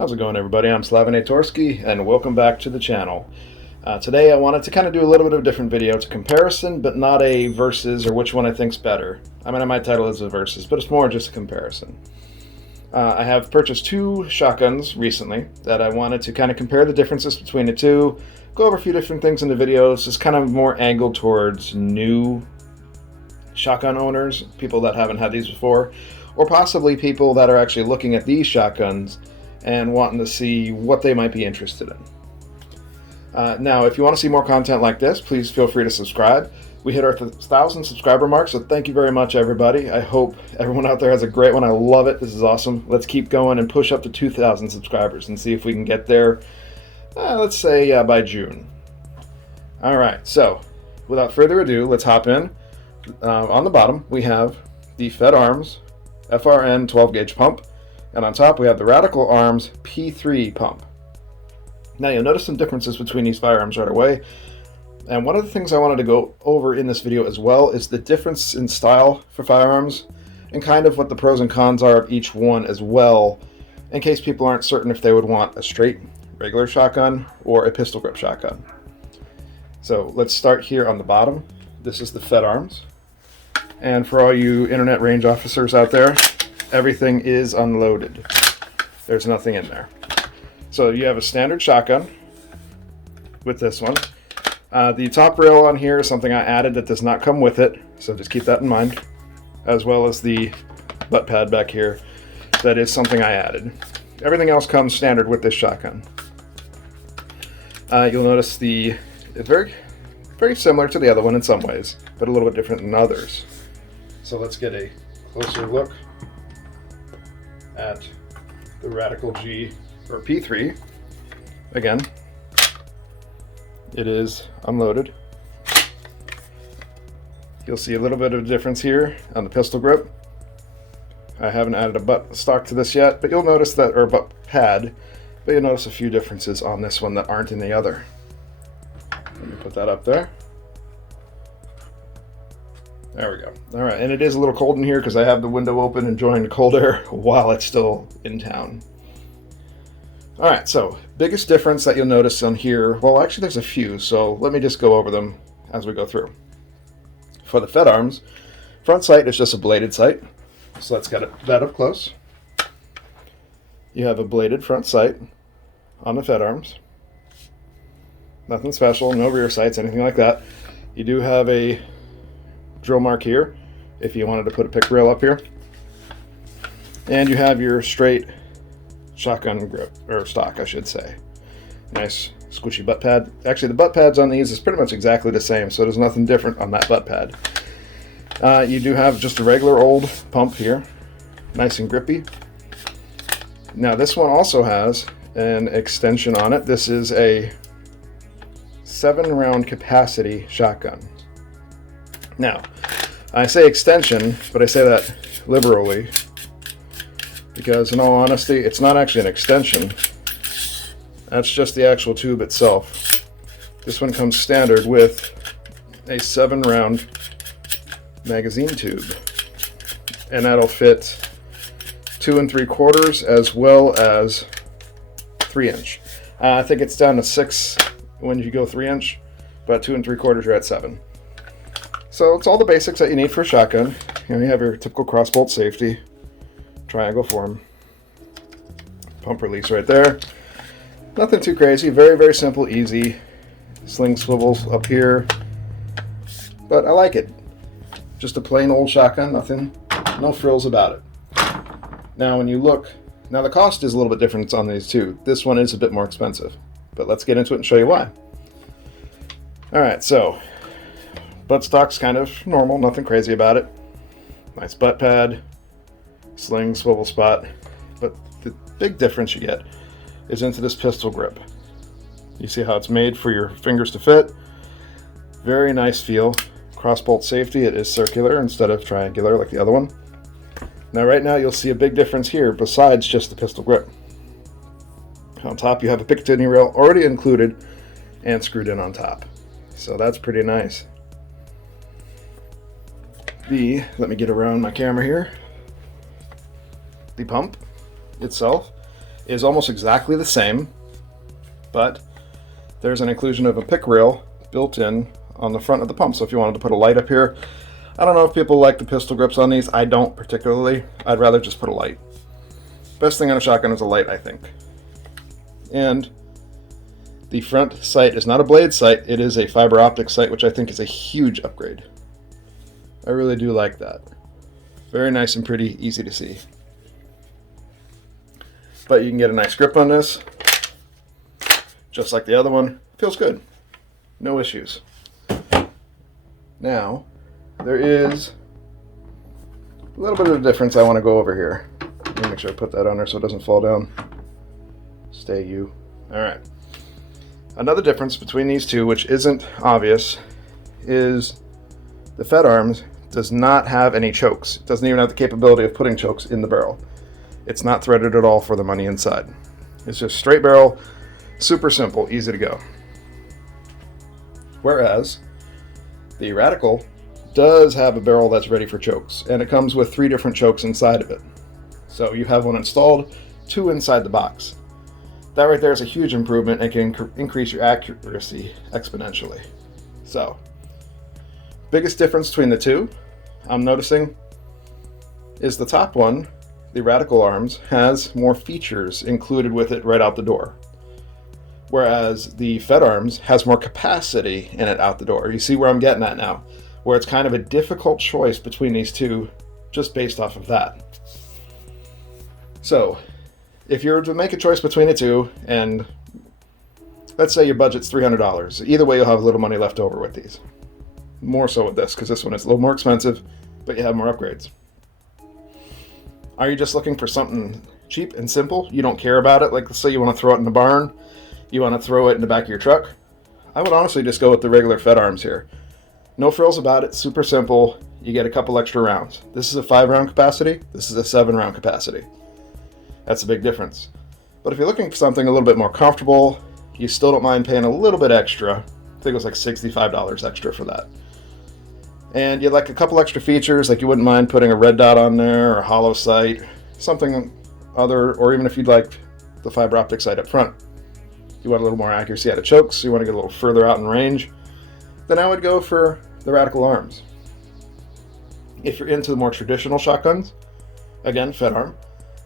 How's it going, everybody? I'm Slav-in-a-tor-ski, and welcome back to the channel. Today I wanted to kind of do a little bit of a different video. It's a comparison, but not a versus or which one I think's better. I mean, I might title it as a versus, but it's more just a comparison. I have purchased two shotguns recently that I wanted to kind of compare the differences between the two, go over a few different things in the videos. It's kind of more angled towards new shotgun owners, people that haven't had these before, or possibly people that are actually looking at these shotguns and wanting to see what they might be interested in. Now, if you want to see more content like this, please feel free to subscribe. We hit our 1,000 subscriber mark, so thank you very much, everybody. I hope everyone out there has a great one. I love it. This is awesome. Let's keep going and push up to 2,000 subscribers and see if we can get there, let's say, by June. All right, so without further ado, let's hop in. On the bottom, we have the Fedarm FRN 12-gauge pump. And on top we have the Radikal Arms P3 pump. Now you'll notice some differences between these firearms right away. And one of the things I wanted to go over in this video as well is the difference in style for firearms and kind of what the pros and cons are of each one as well, in case people aren't certain if they would want a straight regular shotgun or a pistol grip shotgun. So let's start here on the bottom. This is the Fedarm. And for all you internet range officers out there, everything is unloaded. There's nothing in there. So you have a standard shotgun with this one. The top rail on here is something I added that does not come with it, so just keep that in mind, as well as the butt pad back here. That is something I added. Everything else comes standard with this shotgun. You'll notice it's very similar to the other one in some ways, but a little bit different than others. So let's get a closer look at the Radikal G or P3. Again, it is unloaded. You'll see a little bit of a difference here on the pistol grip. I haven't added a butt stock to this yet, but you'll notice that, or butt pad, but you'll notice a few differences on this one that aren't in the other. Let me put that up there. There we go. All right, and it is a little cold in here because I have the window open enjoying the cold air while it's still in town. All right, so biggest difference that you'll notice on here, well, actually there's a few, so let me just go over them as we go through. For the Fedarm, front sight is just a bladed sight, so let's get that up close. You have a bladed front sight on the Fedarm. Nothing special, no rear sights, anything like that. You do have a drill mark here if you wanted to put a pick rail up here, and you have your straight shotgun grip, or stock I should say. Nice squishy butt pad. Actually, the butt pads on these is pretty much exactly the same, so there's nothing different on that butt pad. You do have just a regular old pump here, nice and grippy. Now this one also has an extension on it. This is a 7-round capacity shotgun. Now, I say extension, but I say that liberally, because in all honesty, it's not actually an extension. That's just the actual tube itself. This one comes standard with a 7-round magazine tube, and that'll fit 2 3/4 as well as 3-inch. I think it's down to 6 when you go 3-inch, but 2 3/4 you're at 7. So it's all the basics that you need for a shotgun. You have your typical crossbolt safety, triangle form, pump release right there. Nothing too crazy, very, very simple, easy. Sling swivels up here, but I like it. Just a plain old shotgun, no frills about it. Now when you look, now the cost is a little bit different on these two. This one is a bit more expensive, but let's get into it and show you why. All right, so buttstock's kind of normal, nothing crazy about it. Nice butt pad, sling, swivel spot. But the big difference you get is into this pistol grip. You see how it's made for your fingers to fit. Very nice feel. Crossbolt safety, it is circular instead of triangular like the other one. Now right now you'll see a big difference here besides just the pistol grip. On top you have a Picatinny rail already included and screwed in on top. So that's pretty nice. Let me get around my camera here. The pump itself is almost exactly the same, but there's an inclusion of a pick rail built in on the front of the pump. So if you wanted to put a light up here, I don't know if people like the pistol grips on these. I don't particularly. I'd rather just put a light. Best thing on a shotgun is a light, I think. And the front sight is not a blade sight, it is a fiber optic sight, which I think is a huge upgrade. I really do like that. Very nice and pretty, easy to see. But you can get a nice grip on this, just like the other one. Feels good. No issues. Now, there is a little bit of a difference I want to go over here. Let me make sure I put that on there so it doesn't fall down. Stay you. Alright. Another difference between these two, which isn't obvious, is the Fedarm does not have any chokes. It doesn't even have the capability of putting chokes in the barrel. It's not threaded at all for the money inside. It's just straight barrel, super simple, easy to go. Whereas the Radikal does have a barrel that's ready for chokes, and it comes with 3 different chokes inside of it. So you have one installed, 2 inside the box. That right there is a huge improvement and can increase your accuracy exponentially. So, biggest difference between the two, I'm noticing, is the top one, the Radikal arms, has more features included with it right out the door. Whereas the Fedarm has more capacity in it out the door. You see where I'm getting at now, where it's kind of a difficult choice between these two just based off of that. So, if you're to make a choice between the two, and let's say your budget's $300, either way you'll have a little money left over with these. More so with this, because this one is a little more expensive, but you have more upgrades. Are you just looking for something cheap and simple? You don't care about it? Like, let's say you want to throw it in the barn, you want to throw it in the back of your truck? I would honestly just go with the regular Fedarm here. No frills about it, super simple. You get a couple extra rounds. This is a 5-round capacity, this is a 7-round capacity. That's a big difference. But if you're looking for something a little bit more comfortable, you still don't mind paying a little bit extra. I think it was like $65 extra for that. And you'd like a couple extra features, like you wouldn't mind putting a red dot on there, or a hollow sight, something other, or even if you'd like the fiber optic sight up front. You want a little more accuracy out of chokes, you want to get a little further out in range, then I would go for the Radikal arms. If you're into the more traditional shotguns, again, Fedarm.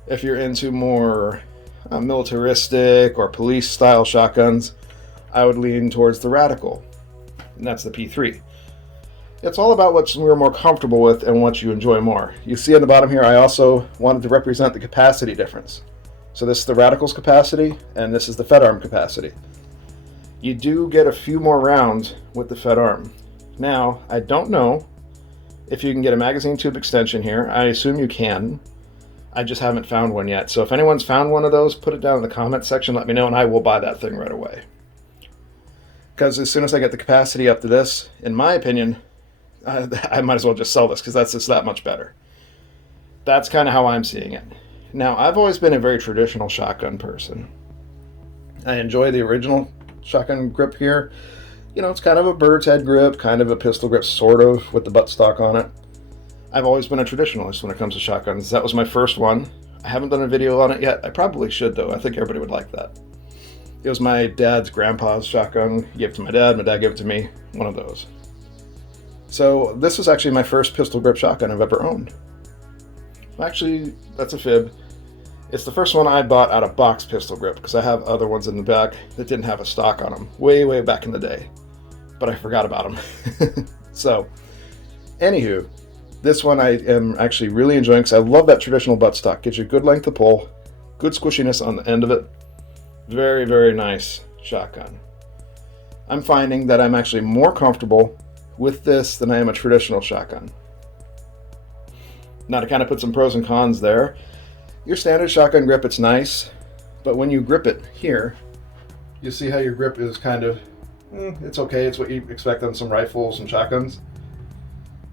If you're into more militaristic or police style shotguns, I would lean towards the Radikal, and that's the P3. It's all about what we're more comfortable with and what you enjoy more. You see on the bottom here, I also wanted to represent the capacity difference. So this is the Radikal's capacity, and this is the Fedarm capacity. You do get a few more rounds with the Fedarm. Now, I don't know if you can get a magazine tube extension here. I assume you can. I just haven't found one yet. So if anyone's found one of those, put it down in the comment section, let me know, and I will buy that thing right away. Because as soon as I get the capacity up to this, in my opinion, I might as well just sell this, because that's just that much better. That's kind of how I'm seeing it. Now, I've always been a very traditional shotgun person. I enjoy the original shotgun grip here. You know, it's kind of a bird's head grip, kind of a pistol grip, sort of, with the buttstock on it. I've always been a traditionalist when it comes to shotguns. That was my first one. I haven't done a video on it yet. I probably should, though. I think everybody would like that. It was my dad's grandpa's shotgun. He gave it to my dad gave it to me. One of those. So this was actually my first pistol grip shotgun I've ever owned. Actually, that's a fib. It's the first one I bought out of box pistol grip, because I have other ones in the back that didn't have a stock on them way, way back in the day. But I forgot about them. So, anywho, this one I am actually really enjoying, because I love that traditional buttstock. Gives you a good length of pull, good squishiness on the end of it. Very, very nice shotgun. I'm finding that I'm actually more comfortable with this than I am a traditional shotgun. Now, to kind of put some pros and cons there, your standard shotgun grip, it's nice, but when you grip it here, you see how your grip is kind of, it's okay, it's what you expect on some rifles and shotguns.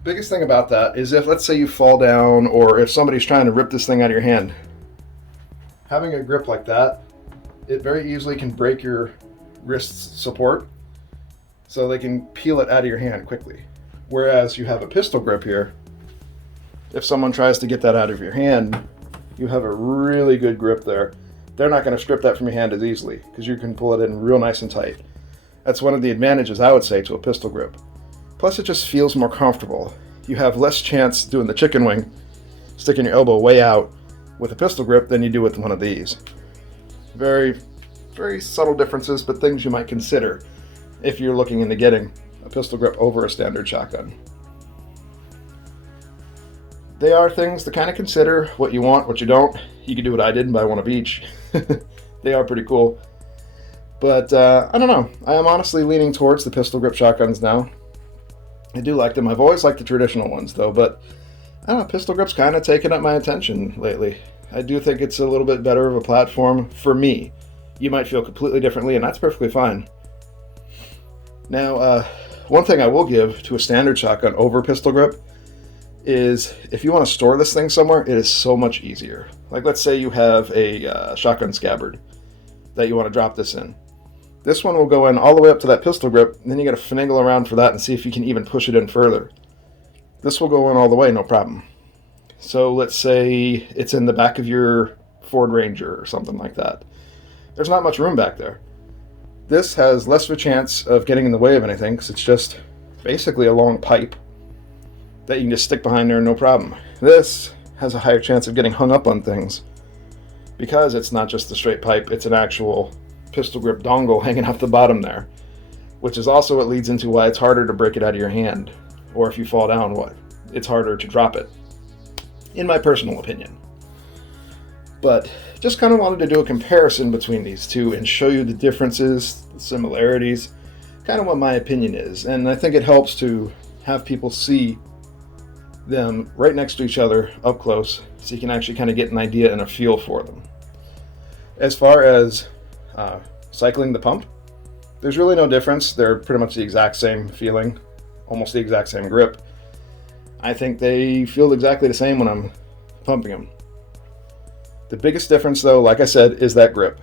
Biggest thing about that is if, let's say you fall down, or if somebody's trying to rip this thing out of your hand, having a grip like that, it very easily can break your wrist support, so they can peel it out of your hand quickly. Whereas you have a pistol grip here, if someone tries to get that out of your hand, you have a really good grip there they're not going to strip that from your hand as easily because you can pull it in real nice and tight. That's one of the advantages, I would say, to a pistol grip. Plus, it just feels more comfortable. You have less chance doing the chicken wing, sticking your elbow way out with a pistol grip than you do with one of these. Very, very subtle differences, but things you might consider if you're looking into getting a pistol grip over a standard shotgun. They are things to kind of consider, what you want, what you don't. You can do what I did and buy one of each. They are pretty cool. But I don't know. I am honestly leaning towards the pistol grip shotguns now. I do like them. I've always liked the traditional ones though, but I don't know, pistol grip's kind of taken up my attention lately. I do think it's a little bit better of a platform for me. You might feel completely differently, and that's perfectly fine. Now, one thing I will give to a standard shotgun over pistol grip is if you want to store this thing somewhere, it is so much easier. Like let's say you have a shotgun scabbard that you want to drop this in. This one will go in all the way up to that pistol grip, and then you got to finagle around for that and see if you can even push it in further. This will go in all the way, no problem. So let's say it's in the back of your Ford Ranger or something like that. There's not much room back there. This has less of a chance of getting in the way of anything because it's just basically a long pipe that you can just stick behind there, no problem. This has a higher chance of getting hung up on things because it's not just a straight pipe, it's an actual pistol grip dongle hanging off the bottom there, which is also what leads into why it's harder to break it out of your hand, or if you fall down, it's harder to drop it, in my personal opinion. But just kind of wanted to do a comparison between these two and show you the differences, the similarities, kind of what my opinion is, and I think it helps to have people see them right next to each other up close so you can actually kind of get an idea and a feel for them. As far as cycling the pump, there's really no difference. They're pretty much the exact same feeling, almost the exact same grip. I think they feel exactly the same when I'm pumping them. The biggest difference though, like I said, is that grip.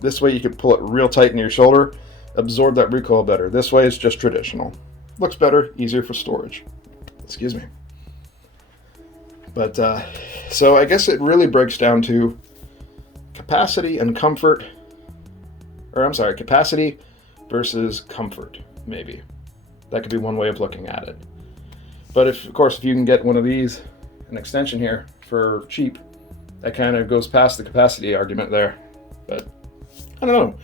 This way you can pull it real tight into your shoulder, absorb that recoil better. This way it's just traditional. Looks better, easier for storage. Excuse me. But so I guess it really breaks down to capacity and comfort, capacity versus comfort, maybe. That could be one way of looking at it. But of course, if you can get one of these, an extension here for cheap, that kind of goes past the capacity argument there. But I don't know.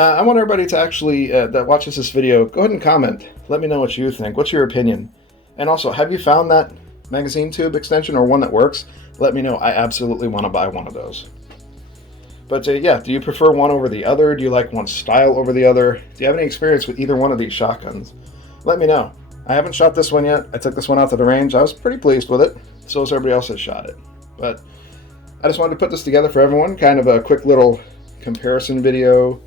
I want everybody to actually, that watches this video, go ahead and comment. Let me know what you think. What's your opinion? And also, have you found that magazine tube extension or one that works? Let me know. I absolutely want to buy one of those. But yeah, do you prefer one over the other? Do you like one style over the other? Do you have any experience with either one of these shotguns? Let me know. I haven't shot this one yet. I took this one out to the range. I was pretty pleased with it. So as everybody else has shot it. But I just wanted to put this together for everyone. Kind of a quick little comparison video.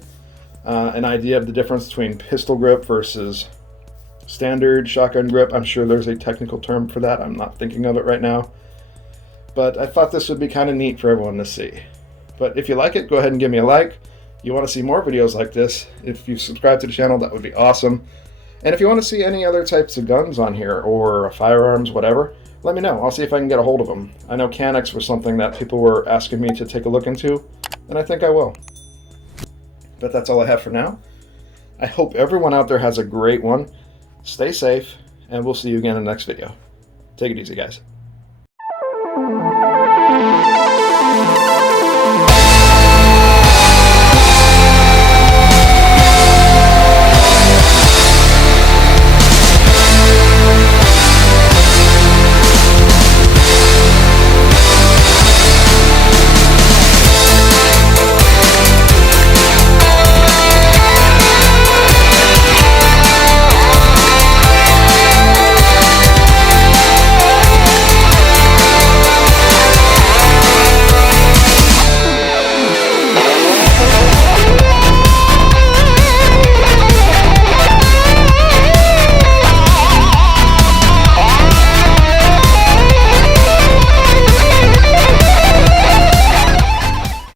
An idea of the difference between pistol grip versus standard shotgun grip. I'm sure there's a technical term for that. I'm not thinking of it right now. But I thought this would be kind of neat for everyone to see. But if you like it, go ahead and give me a like. You want to see more videos like this, if you subscribe to the channel, that would be awesome. And if you want to see any other types of guns on here, or firearms, whatever, let me know. I'll see if I can get a hold of them. I know Canex was something that people were asking me to take a look into, and I think I will. But that's all I have for now. I hope everyone out there has a great one. Stay safe, and we'll see you again in the next video. Take it easy, guys.